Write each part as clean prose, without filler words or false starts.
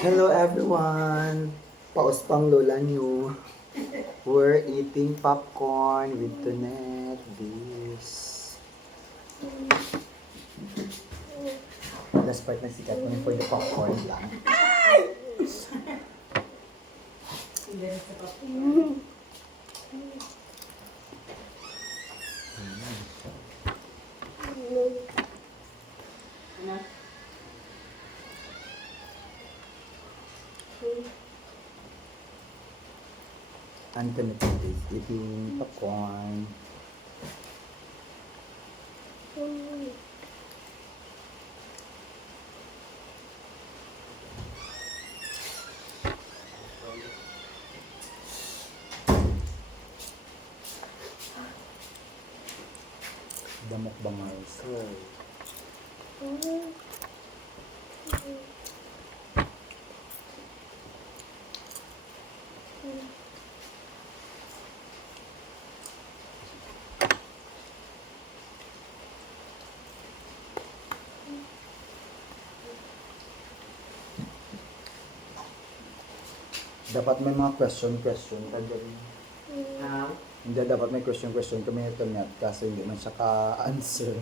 Hello everyone! Paus pang lola nyo. We're eating popcorn with Tonette. This. Last part na sikat ko for the popcorn lang. Antonette is eating popcorn. Damok bangal. Dapat may mga question ka dyan. Hindi dapat may question kami nito niya kasi hindi man siya ka-answer.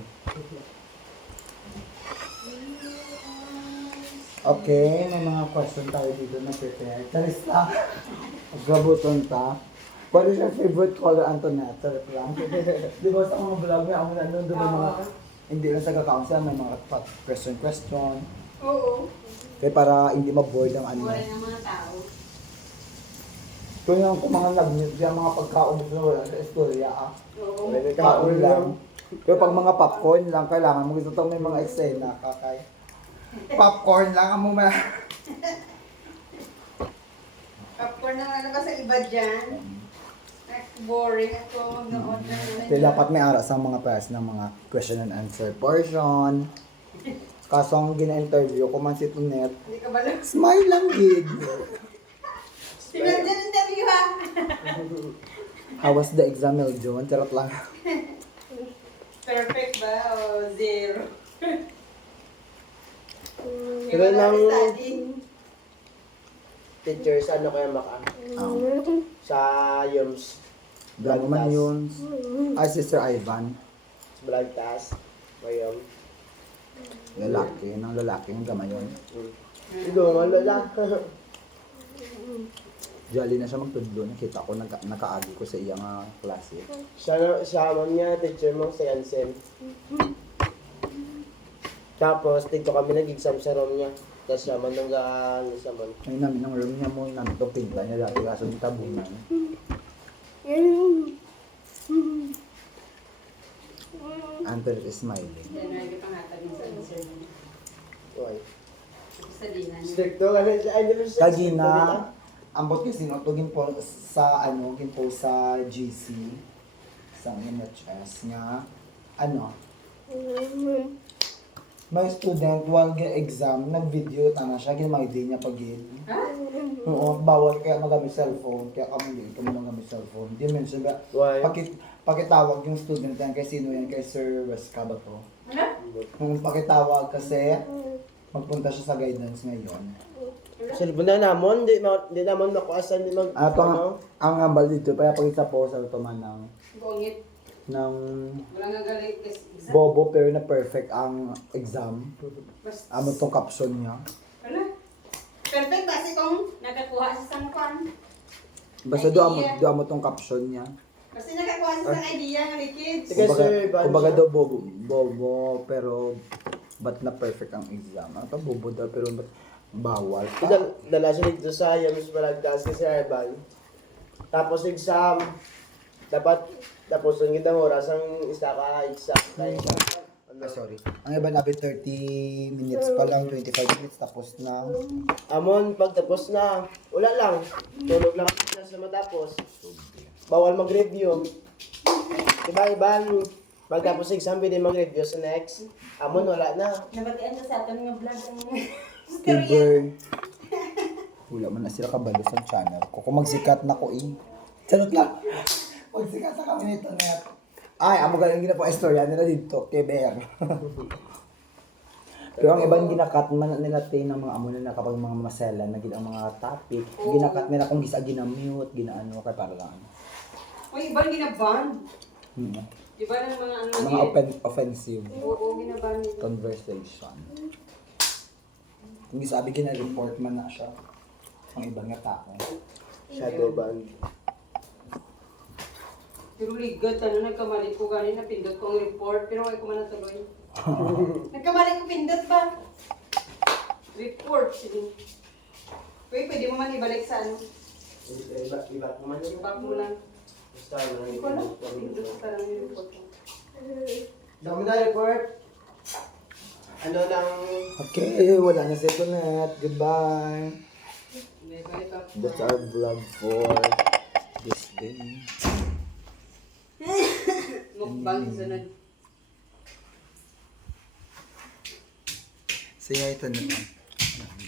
Okay, may mga question tayo dito na prepare. Charis lang. Grabuton ta. What is your favorite color, Antonette? Charis lang. Di ba sa mga vlog niya, ako na doon may mga hindi lang sa kakaunsel, may mga question. Oo. Kaya para hindi ma-bored ang ano. Wala ng mga tao. Kung yung mga nag-mute yung mga pagkaon na wala sa istorya, Oo. kaon lang. Pero pag mga popcorn lang, kailangan mo gusto may mga eksena, kakay. Popcorn lang ang mga... Popcorn na ano ba sa iba dyan? Boring ako mag-nood na Kaya dapat may ara sa mga pairs ng mga question and answer portion. Kaso ang gina-interview ko man si Tonette, Hindi ka ba lang? smile lang, gid. Tingnan dyan interview ha! How was the exam, Meljon? Charot lang. Perfect ba o zero? Pero Iba na lang- studying. Teachers, ano kaya sa YUMS, Gano'n man yun. Ay, Sister Ivan. sa Balagtas, mayroon. Lalaki, ng lalaki, ang gama yun. Ito, mga lola. Jolly na siya magtudlo. Nakita ko, nakaagi ko sa iyang klase. Sa amon niya, teacher mo, sa Yansen. Tapos, dito kami nag-exam sa room niya. Tapos naman nang sa man. Ay namin ang room niya mo, namin itong pinta niya dati kaso yung tabunan. Antonette is smiling. Yan na yung pangatag sa answer mo. Uy. Sa dinan. Stricto kasi ay, di ba siya Kagina, ambot kasi no, to ginpo sa ginpo sa GC sa NHS nga may student while exam nag-video tana siya may day niya pagid. Ha? Oo, bawal kaya magamit cellphone, kaya kami hindi kami magamit cellphone. Di mention ba Why? pakitawag yung student yan kay sino yan, kay Sir Weska ba to? Ano? Kung pakitawag kasi magpunta siya sa guidance ngayon. Cellphone na namon, di namon nakuasan, di mag... Ang hambal dito, kaya pag isa po sa tuman Gongit. ng Wala nga galing test exam. bobo pero na perfect ang exam. Basta. Amo tong caption niya. Wala. Perfect basi kung nakakuha sa sangkwan. Basta do amo tong caption niya. Kasi nakakuha sa sang idea ng kids. Sige, Sir Ivan Kumbaga siya. daw bobo pero ba't na perfect ang exam? Ano to bobo daw pero ba't bawal pa? Dala siya dito sa YUMS Balagtas kasi Ivan. Tapos exam, tapos ang gitang oras ang isa ka exam. Kaya Sorry. Ang iba nabi 30 minutes pa lang, 25 minutes tapos na. Amon, pagtapos na, wala lang. Tulog lang na sa matapos. Bawal mag-review. Diba, Iban? Pagtapos exam, pwede mag-review sa next. Amon, wala na. Nabatian ko sa atin ng vlog ang Stever. Wala man na sila kabalo sa channel ko. Kung magsikat na ko Charot lang. Magsikat na kami nito net. Ay, amo galing gina po istorya nila dito kay Bear. Pero ang ibang ginakat man nila tay ng mga amo na kapag mga masela na ang mga topic, ginakat nila kung gisa gina-mute, ginaano kay para lang. Uy, iba ginaban. Hmm. Iba ng mga ano Mga offensive Oo, ginaban nila. conversation. Kung gisabi gina-report man na siya ang ibang nga tao. Shadow ban. Pero ligat, nagkamali ko ganin, napindot ko ang report, pero ay ko man natuloy. Nagkamali ko pindot ba? Report, sige. Uy, pwede mo man ibalik sa ano? Iba naman yun. Back mo lang. Basta mo lang Hindi ko alam. Pindot ka lang yung report mo. Dami na report. Ano lang, Okay, wala na si Tonet. Goodbye. Bye-bye, Kap. That's our vlog for this day. Mukbang sa sunod. Say hi, Tonet.